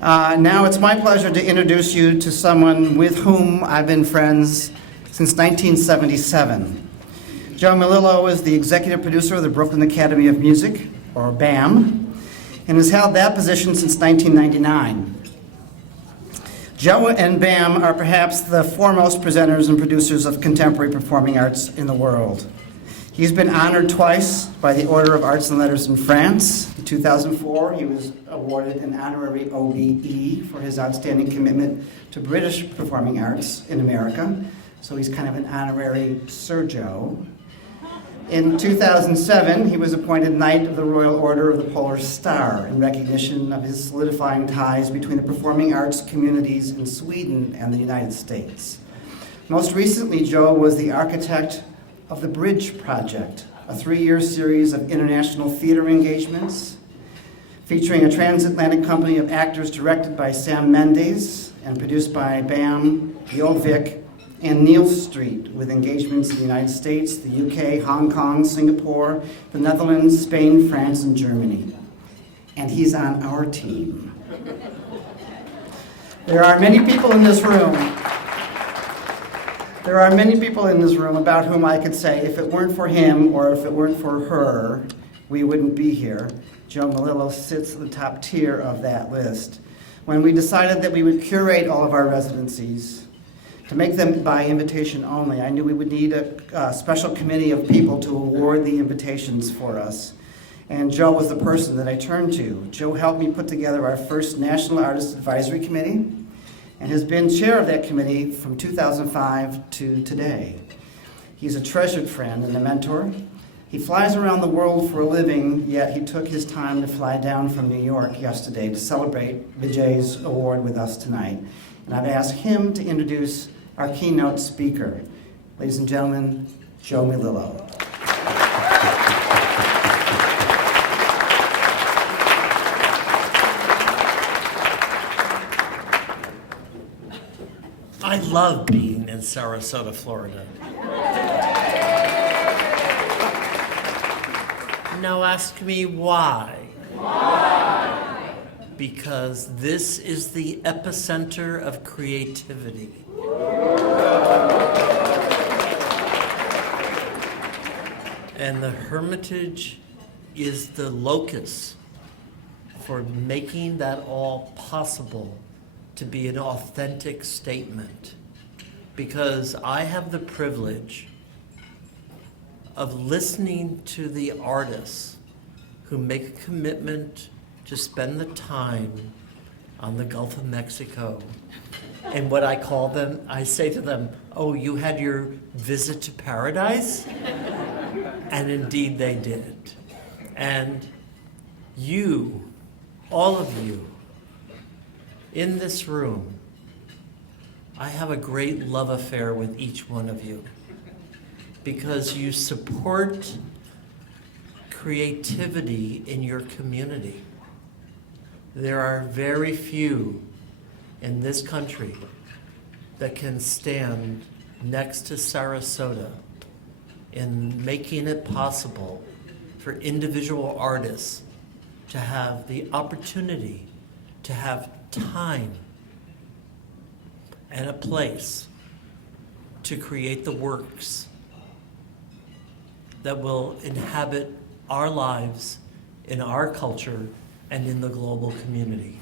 Now it's my pleasure to introduce you to someone with whom I've been friends since 1977. Joe Melillo is the executive producer of the Brooklyn Academy of Music, or BAM, and has held that position since 1999. Joe and BAM are perhaps the foremost presenters and producers of contemporary performing arts in the world. He's been honored twice by the Order of Arts and Letters in France. In 2004, he was awarded an honorary OBE for his outstanding commitment to British performing arts in America. So he's kind of an honorary Sir Joe. In 2007, he was appointed Knight of the Royal Order of the Polar Star in recognition of his solidifying ties between the performing arts communities in Sweden and the United States. Most recently, Joe was the architect of the Bridge Project, a 3-year series of international theater engagements featuring a transatlantic company of actors directed by Sam Mendes and produced by BAM, the Old Vic, and Neil Street, with engagements in the United States, the UK, Hong Kong, Singapore, the Netherlands, Spain, France, and Germany. And he's on our team. There are many people in this room about whom I could say, if it weren't for him or if it weren't for her, we wouldn't be here. Joe Melillo sits at the top tier of that list. When we decided that we would curate all of our residencies, to make them by invitation only, I knew we would need a special committee of people to award the invitations for us. And Joe was the person that I turned to. Joe helped me put together our first National Artist Advisory Committee, and has been chair of that committee from 2005 to today. He's a treasured friend and a mentor. He flies around the world for a living, yet he took his time to fly down from New York yesterday to celebrate Vijay's award with us tonight. And I've asked him to introduce our keynote speaker. Ladies and gentlemen, Joe Melillo. I love being in Sarasota, Florida. Now ask me why. Why? Because this is the epicenter of creativity. And the Hermitage is the locus for making that all possible, to be an authentic statement, because I have the privilege of listening to the artists who make a commitment to spend the time on the Gulf of Mexico. And what I call them, I say to them, oh, you had your visit to paradise? And indeed they did. And you, all of you, in this room, I have a great love affair with each one of you because you support creativity in your community. There are very few in this country that can stand next to Sarasota in making it possible for individual artists to have the opportunity to have time and a place to create the works that will inhabit our lives in our culture and in the global community.